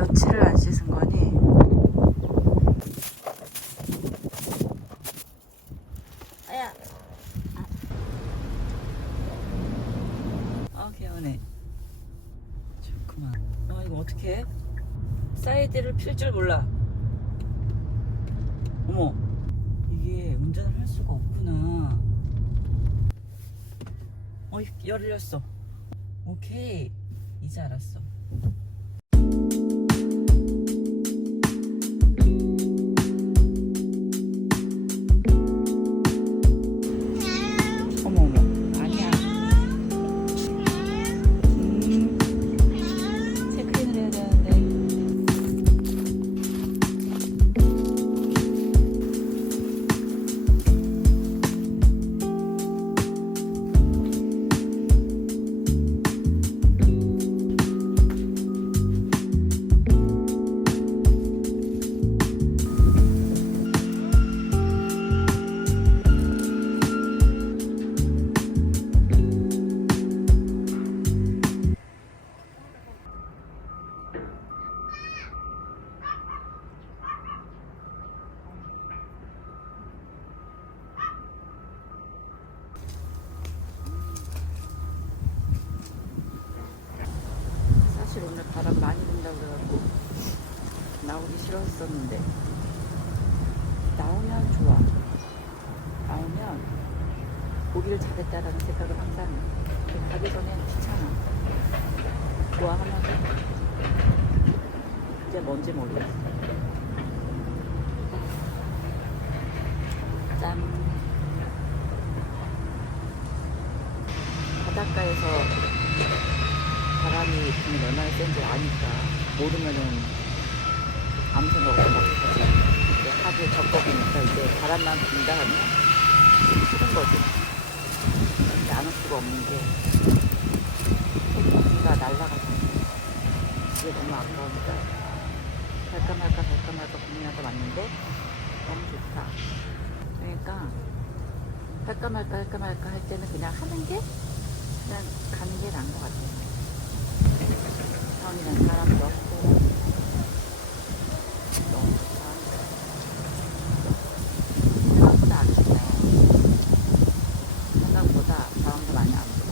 며칠을 안 씻은 거니? 아야. 아 개운해. 좋구만. 아 이거 어떻게 해? 사이드를 필 줄 몰라. 어머, 이게 운전을 할 수가 없구나. 열렸어. 오케이, 이제 알았어. 어머 어머, 아니야. 체크인을 해야 되는데. 사실 오늘 바람 많이 분다고 그래갖고 나오기 싫었었는데 나오면 좋아. 나오면 보기를 잘했다라는 생각을 항상 해. 가기 전엔 귀찮아. 좋아하면서 이제 뭔지 모르겠어. 짠. 바닷가에서 바람이 부는 얼마나 센지 아니까 모르면은 아무 생각 없이 막 가지. 이제 하도 적거리니까 이제 바람만 분다 하면 싫은 거지. 근데 안 올 수가 없는 게 비가 날라가서 이게 너무 아까우니까 갈까 말까 고민하다 왔는데 너무 좋다. 그러니까 할까 말까 할 때는 그냥 하는 게 그냥 가는 게 나은 것 같아요. 형이랑 사람도 없고 너무 좋다. 생각보다 안 춥네. 생각보다 바람도 많이 안 불어.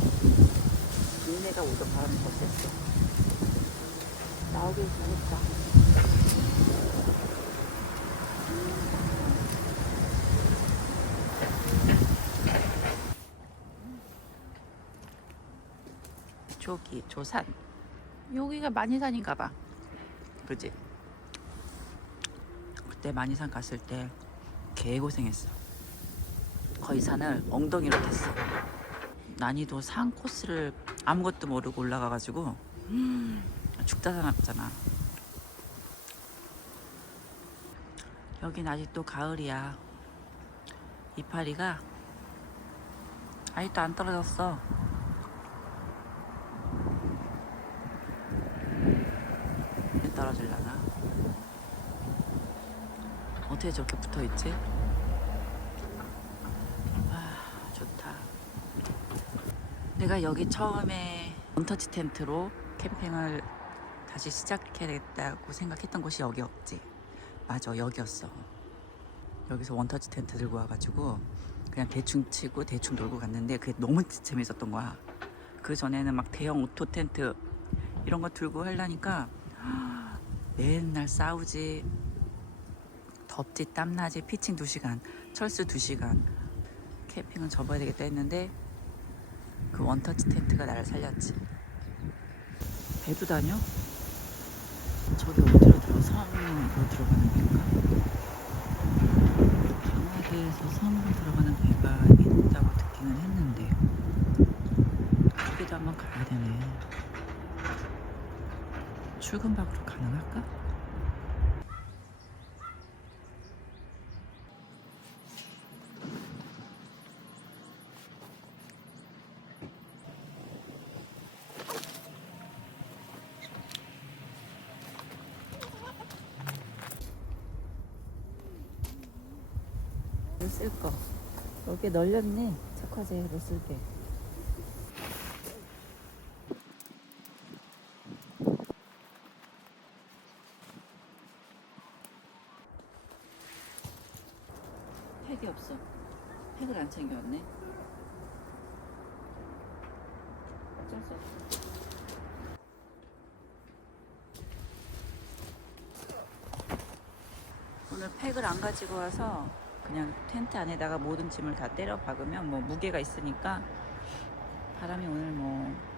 국내가 오던 바람이 더 셌어. 나오길 잘했다. 저기 조산. 여기가 만이산인가 봐. 그지? 그때 만이산 갔을 때 개고생했어. 거의 산을 엉덩이로 탔어. 난이도 산 코스를 아무것도 모르고 올라가가지고 죽다 살았잖아. 여긴 아직도 가을이야. 이파리가 아직도 안 떨어졌어. 떨어질라나? 어떻게 저렇게 붙어있지? 아 좋다. 내가 여기 처음에 원터치 텐트로 캠핑을 다시 시작해야겠다고 생각했던 곳이 여기였지. 맞아, 여기였어. 여기서 원터치 텐트 들고 와가지고 그냥 대충 치고 대충 놀고 갔는데 그게 너무 재밌었던 거야. 그 전에는 막 대형 오토 텐트 이런 거 들고 하려니까 맨날 싸우지, 덥지, 땀나지, 피칭 2시간, 철수 2시간, 캠핑은 접어야 되겠다 했는데 그 원터치 텐트가 나를 살렸지. 배도 다녀? 저기 어디로 들어? 섬으로 들어가는 배인가? 강화도에서 섬으로 들어가는 배가 있다고 듣기는 했는데 거기도 한번 가야 되네. 출근박으로 가능할까? 쓸 거. 여기에 널렸네. 착화제로 쓸게. 팩이 없어. 팩을 안 챙겨왔네. 어쩔 수 없어. 오늘 팩을 안 가지고 와서 그냥 텐트 안에다가 모든 짐을 다 때려 박으면 뭐 무게가 있으니까 바람이 오늘 뭐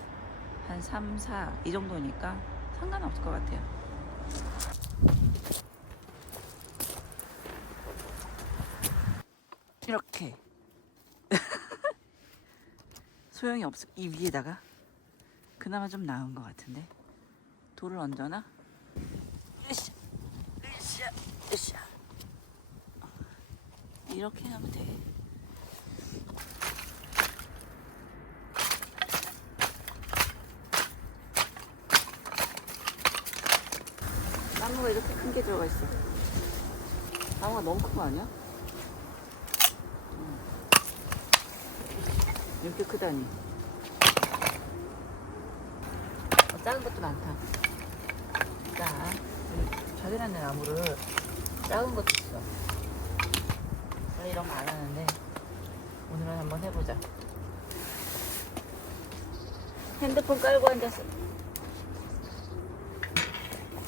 한 3, 4 이 정도니까 상관없을 것 같아요. 이렇게 소용이 없어. 이 위에다가 그나마 좀 나은 것 같은데 돌을 얹어놔. 으쌰 으쌰 으쌰 이렇게 하면 돼. 나무가 이렇게 큰 게 들어가 있어. 나무가 너무 큰 거 아니야? 이렇게 크다니. 작은 것도 많다. 자, 자기네는 나무를 작은 것도 있어. 원래 이런 거 안 하는데 오늘은 한번 해보자. 핸드폰 깔고 앉았어.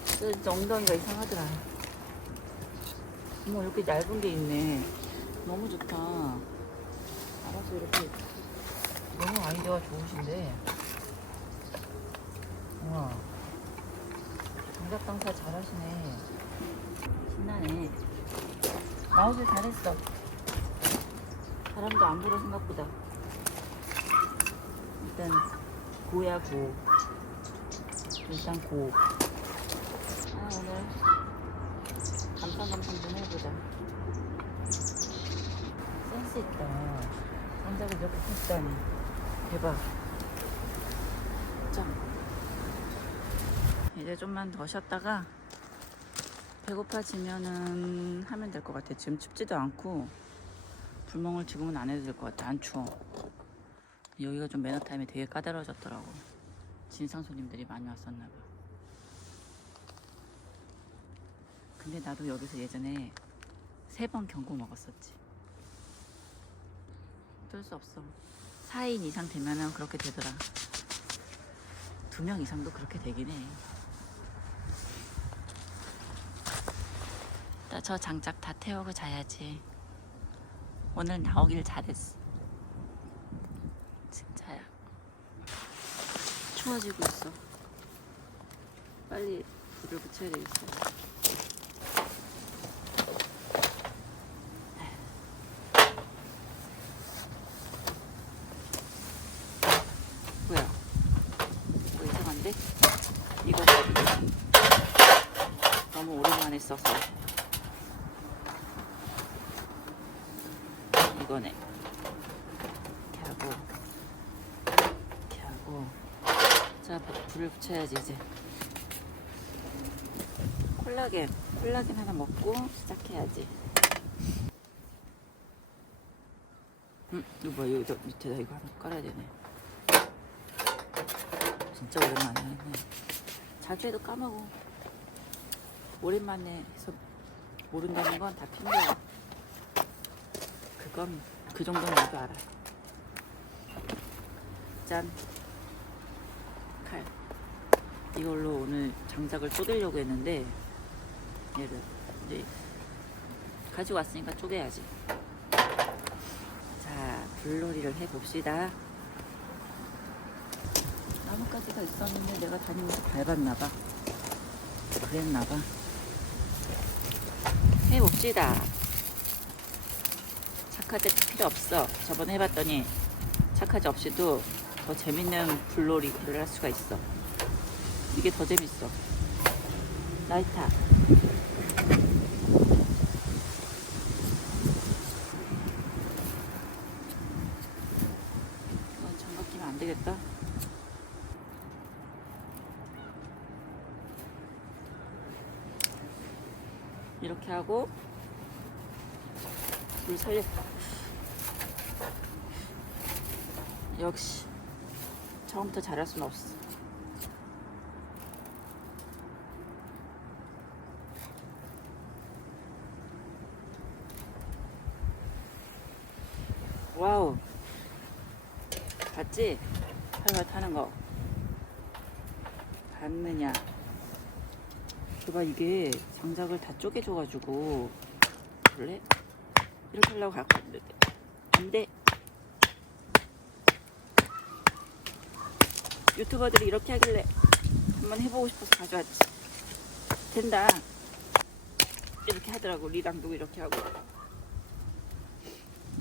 진짜 엉덩이가 이상하더라. 뭐 이렇게 얇은 게 있네. 너무 좋다. 알아서 이렇게. 너무 아이디어가 좋으신데. 우와. 장작 장사 잘하시네. 신나네. 나오길 잘했어. 바람도 안 불어 생각보다. 일단 고야 고. 일단 고. 아 오늘 감상 좀 해보자. 센스 있다. 장작을 이렇게 폈다니. 대박. 짱. 이제 좀만 더 쉬었다가 배고파지면은 하면 될 것 같아. 지금 춥지도 않고 불멍을 지금은 안 해도 될 것 같아. 안 추워. 여기가 좀 매너타임이 되게 까다로워졌더라고. 진상 손님들이 많이 왔었나 봐. 근데 나도 여기서 예전에 3번 경고 먹었었지. 어쩔 수 없어. 4인 이상 되면은 그렇게 되더라. 2명 이상도 그렇게 되긴 해. 나 저 장작 다 태우고 자야지. 오늘 나오길 잘했어. 진짜야. 추워지고 있어. 빨리 불을 붙여야 되겠어. 뭐야? 뭐 이상한데? 이거 뭐지? 너무 오랜만에 써서. 이거네. 이렇게 하고. 자, 불을 붙여야지 이제. 콜라겐 하나 먹고 시작해야지. 이거 뭐야? 여기 밑에다 이거 하나 깔아야 되네. 진짜 오랜만에 했네. 자주 해도 까먹어. 오랜만에 해서 모른다는 건 다 핑계야. 그건 그 정도는 나도 알아. 짠. 칼. 이걸로 오늘 장작을 쪼개려고 했는데 얘를 이제 가지고 왔으니까 쪼개야지. 자, 불놀이를 해봅시다. 나뭇가지가 있었는데 내가 다니면서 밟았나봐. 그랬나봐. 해봅시다. 착화제 필요 없어. 저번에 해봤더니 착화제 없이도 더 재밌는 불놀이를 할 수가 있어. 이게 더 재밌어. 라이터. 이건 장갑 끼면 안 되겠다. 이렇게 하고 불 살려. 역시 처음부터 잘할 수는 없어. 와우. 봤지? 활활 타는 거. 봤느냐? 봐봐, 이게 장작을 다 쪼개줘가지고. 볼래? 이렇게 하려고 갖고 왔는데. 안 돼. 유튜버들이 이렇게 하길래 한번 해보고 싶어서 가져왔지. 된다. 이렇게 하더라고. 리랑도 이렇게 하고.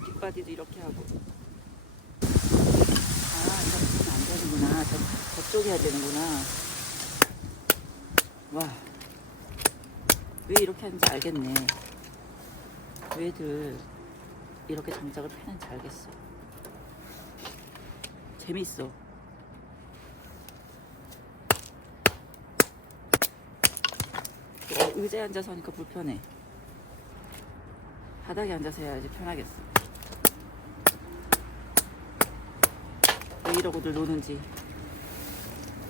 뒷바디도 이렇게 하고. 아, 이렇게 안 되는구나. 저쪽에 해야 되는구나. 와. 왜 이렇게 하는지 알겠네. 왜들 이렇게 장작을 패는지 알겠어. 재밌어. 의자에 앉아서 하니까 불편해. 바닥에 앉아서 해야지 편하겠어. 왜 이러고들 노는지.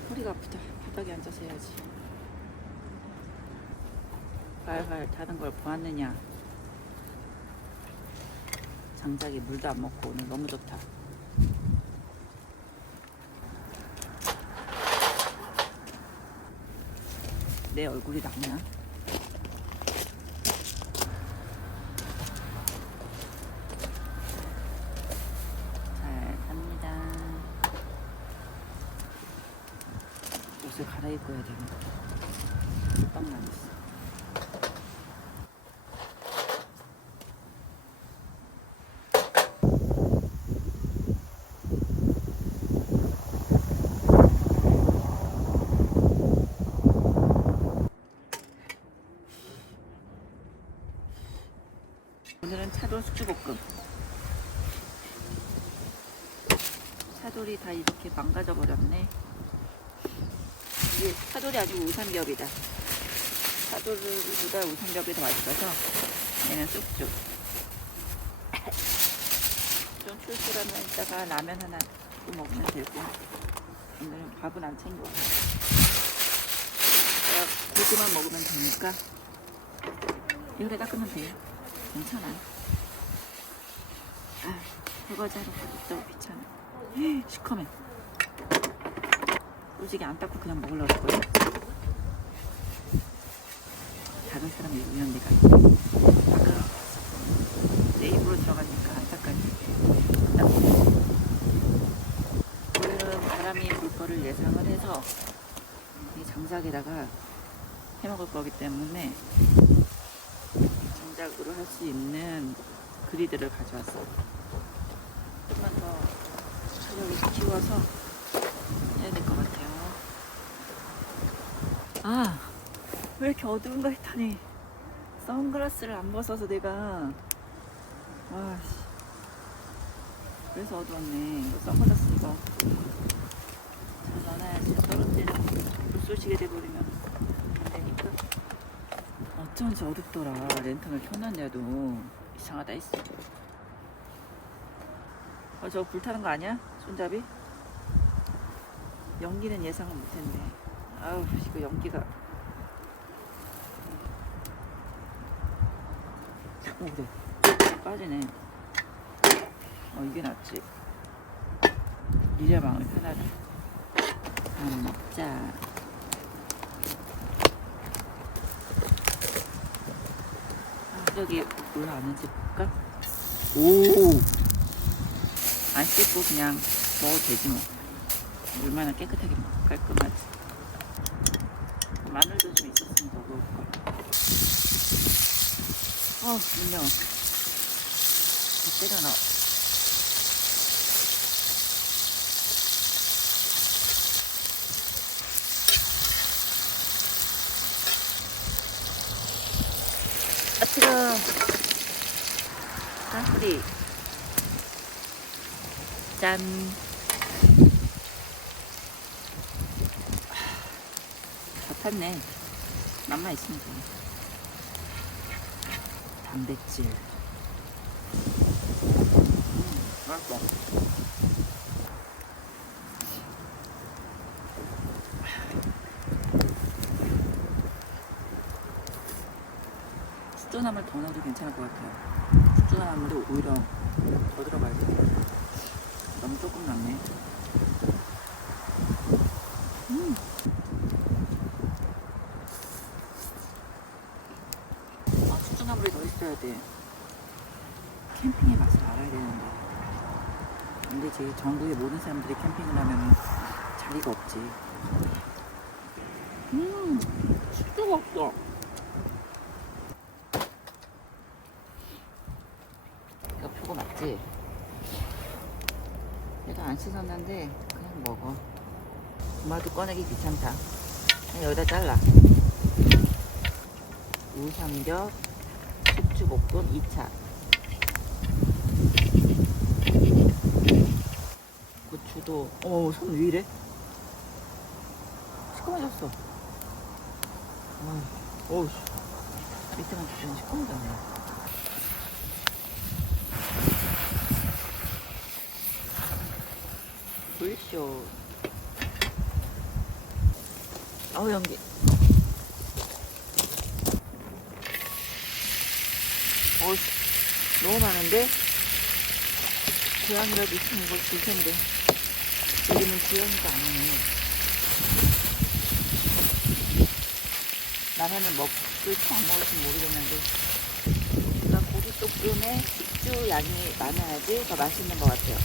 허리가 아프다. 바닥에 앉아서 해야지. 활활 타는 걸 보았느냐. 장작이 물도 안 먹고 오늘 너무 좋다. 내 얼굴이 나오나? 잘 삽니다. 옷을 갈아입고 해야 되는 거. 빵만 있어. 오늘은 차돌 숙주볶음. 차돌이 다 이렇게 망가져 버렸네. 이게 차돌이 아니고 우삼겹이다. 차돌보다 우삼겹이 더 맛있어서 얘는 쑥쑥. 좀 출출하면 이따가 라면 하나 또 먹으면 되고. 오늘은 밥은 안 챙겨왔어. 고기만 먹으면 되니까 이거에다 끄면 돼요. 괜찮아. 아, 설거지 하러 가겠다고 귀찮아. 시커매. 솔직히 안 닦고 그냥 먹으려고 할 거야. 다른 사람이 우연 내가 아까 내 입으로 들어가니까 안 닦았지. 오늘은 바람이 불 거를 예상을 해서 이 장작에다가 해 먹을 거기 때문에 장작으로 할 수 있는 그리드를 가져왔어. 좀만 더 체력을 키워서 해야 될 것 같아요. 아, 왜 이렇게 어두운가 했더니 선글라스를 안 벗어서 내가 와씨, 그래서 어두웠네. 이거 선글라스 이거 잘 놔놔야지. 떨어뜨리면 불 쏘시게 돼버리면 안 되니까. 어쩐지 어둡더라. 랜턴을 켜놨는데도 이상하다 했어. 저거 불타는 거 아니야? 손잡이? 연기는 예상을 못했네. 아우, 이거 연기가. 오, 그래. 빠지네. 이게 낫지. 이래 마음이 편하다. 밥 먹자. 저기 올라왔는지 볼까? 오! 안 씻고 그냥 먹어도 되지 뭐. 얼마나 깨끗하게 깔끔하지. 마늘도 좀 있었으면 더 먹을걸. 눈 매워. 다 때려 넣어. 아, 뜨거워. 짠뿌리. 짠. 다 탔네. 맛만 있으면 돼. 단백질. 맛있어. 숙주나물 더 넣어도 괜찮을 것 같아요. 숙주나물이 오히려 더 들어가야 돼. 너무 조금 넣네. 숙주나물이 더 있어야 돼. 캠핑의 맛을 알아야 되는데. 안 되지. 전국의 모든 사람들이 캠핑을 하면 자리가 없지. 숙주가 없어. 이거 표고 맞지? 내가 안 씻었는데 그냥 먹어. 엄마도 꺼내기 귀찮다. 그냥 여기다 잘라. 우삼겹 숙주볶음 2차. 고추도 손 왜 이래? 시커매졌어. 어우 밑에만 주면 시커매졌네. 불쇼. 아우 연기. 너무 많은데? 고양이라도 있으면 이걸 줄 텐데. 여기는 고양이가 아니네. 라면을 먹을지 안 먹을지 모르겠는데. 그러니까 고기 볶음에 숙주 양이 많아야지 더 맛있는 것 같아요.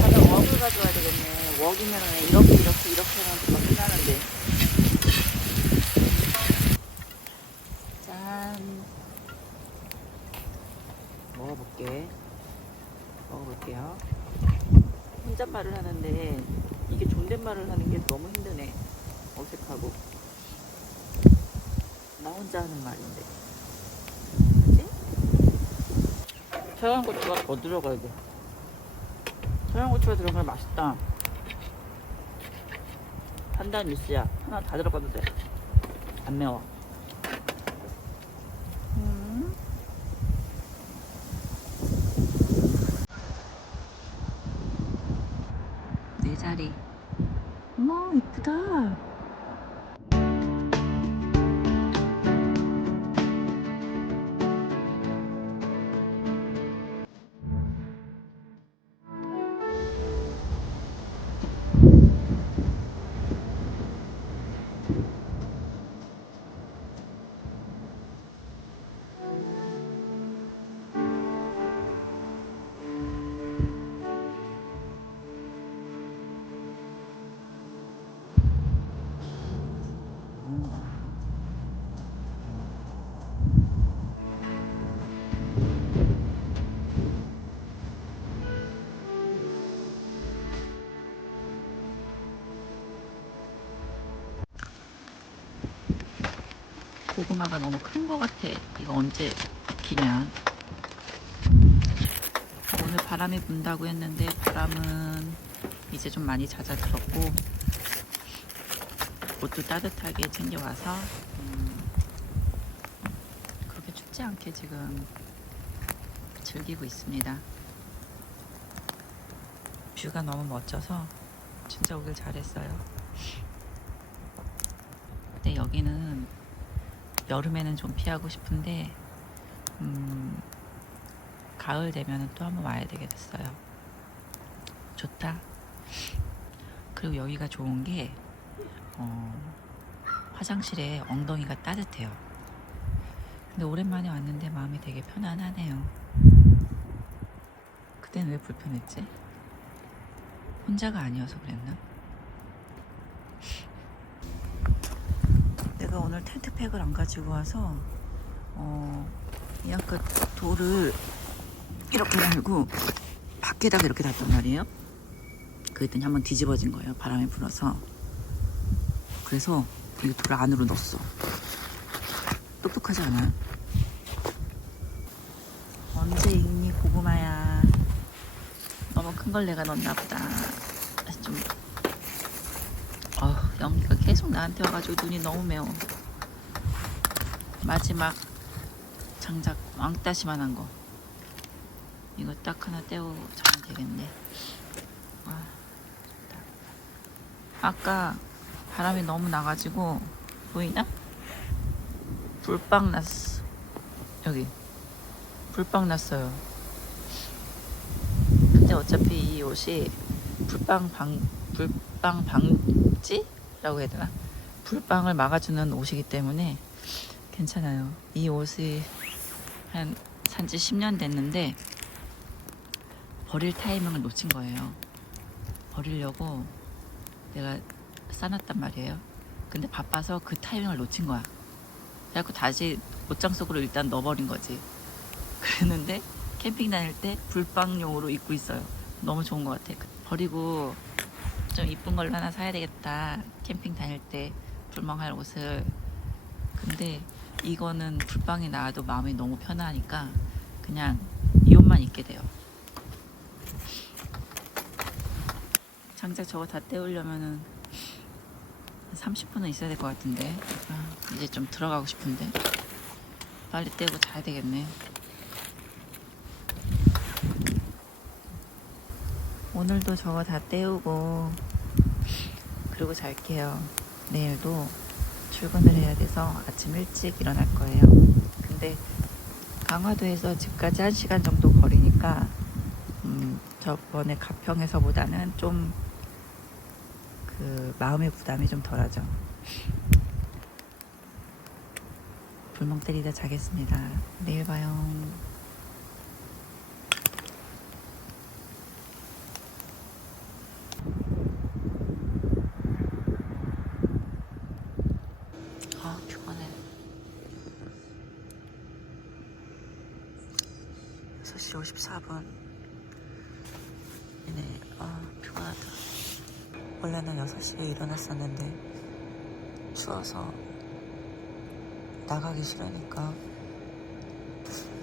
다들 웍을 가져와야 되겠네. 웍이면 이렇게 하면 금방 끝나는데. 짠. 먹어볼게요. 혼잣말을 하는데 이게 존댓말을 하는 게 너무 힘드네. 어색하고. 나 혼자 하는 말인데. 그치? 청양고추가 더 들어가야 돼. 청양고추가 들어가면 맛있다. 판단 미스야. 하나 다 들어가도 돼. 안 매워. 내 자리. 어머 이쁘다. 고구마가 너무 큰 것 같아. 이거 언제 익히면. 오늘 바람이 분다고 했는데 바람은 이제 좀 많이 잦아들었고 옷도 따뜻하게 챙겨와서 그렇게 춥지 않게 지금 즐기고 있습니다. 뷰가 너무 멋져서 진짜 오길 잘했어요. 근데 여기는 여름에는 좀 피하고 싶은데 가을 되면 또 한번 와야 되게 됐어요. 좋다. 그리고 여기가 좋은 게 화장실에 엉덩이가 따뜻해요. 근데 오랜만에 왔는데 마음이 되게 편안하네요. 그땐 왜 불편했지? 혼자가 아니어서 그랬나? 내가 오늘 텐트팩을 안 가지고 와서 약간 돌을 이렇게 달고 밖에다가 이렇게 놨단 말이에요. 그랬더니 한번 뒤집어진 거예요. 바람이 불어서. 그래서 이 돌을 안으로 넣었어. 똑똑하지 않아요? 언제 익니 고구마야. 너무 큰 걸 내가 넣었나 보다. 좀 연기가 계속 나한테 와가지고 눈이 너무 매워. 마지막 장작 왕따시만한 거 이거 딱 하나 떼고 자면 되겠네. 좋다. 아까 바람이 너무 나가지고 보이나? 불빵 났어. 여기 불빵 났어요. 근데 어차피 이 옷이 불빵 방지라고 해야 되나? 불빵을 막아주는 옷이기 때문에 괜찮아요. 이 옷이 산지 10년 됐는데 버릴 타이밍을 놓친 거예요. 버리려고 내가 싸놨단 말이에요. 근데 바빠서 그 타이밍을 놓친 거야. 그래갖고 다시 옷장 속으로 일단 넣어버린 거지. 그랬는데 캠핑 다닐 때 불빵용으로 입고 있어요. 너무 좋은 것 같아. 버리고 좀 이쁜 걸로 하나 사야 되겠다. 캠핑 다닐 때 불멍할 옷을. 근데 이거는 불빵이 나와도 마음이 너무 편하니까 그냥 이 옷만 입게 돼요. 장작 저거 다 떼우려면은 30분은 있어야 될 것 같은데. 이제 좀 들어가고 싶은데 빨리 떼고 자야 되겠네. 오늘도 저거 다 떼우고 그리고 잘게요. 내일도 출근을 해야 돼서 아침 일찍 일어날 거예요. 근데 강화도에서 집까지 1시간 정도 거리니까 저번에 가평에서보다는 좀 그 마음의 부담이 좀 덜하죠. 불멍 때리다 자겠습니다. 내일 봐요. 아, 피곤해. 6시 54분. 이네, 피곤하다. 원래는 6시에 일어났었는데 추워서 나가기 싫으니까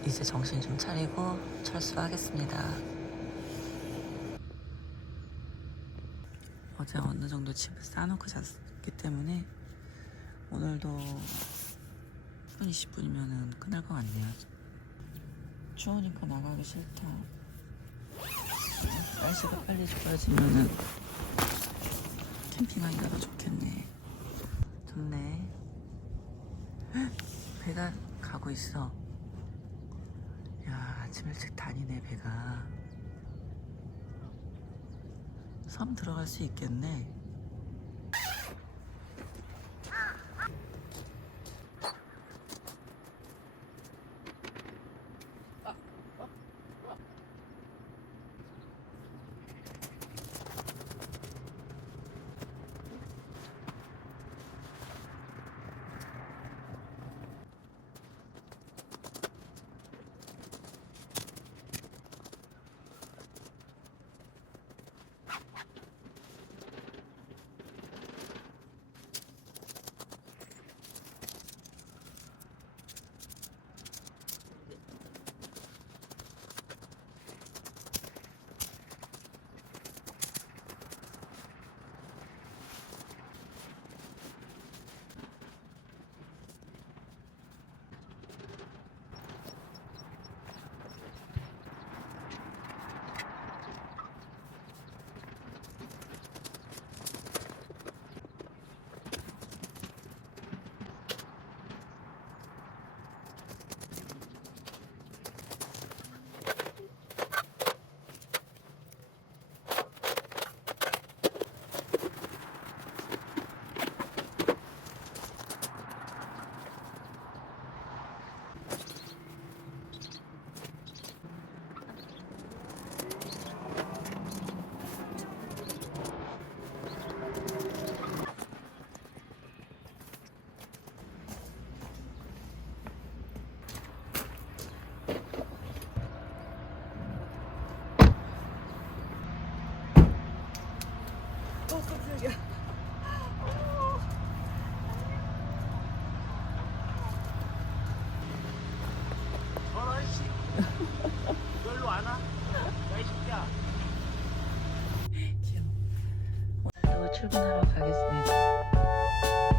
이제 정신 좀 차리고 철수하겠습니다. 어제 어느 정도 집을 싸놓고 잤기 때문에 오늘도 10분 20분이면 끝날 것 같네요. 추우니까 나가기 싫다. 날씨가 빨리 좋아지면은 캠핑하기가 더 좋겠네. 좋네. 배가 가고 있어. 야, 아침 일찍 다니네 배가. 섬 들어갈 수 있겠네. 깜짝이야. 아이씨, 별로 안 와? 야이 새끼야. 귀여워. 그리고 출근하러 가겠습니다.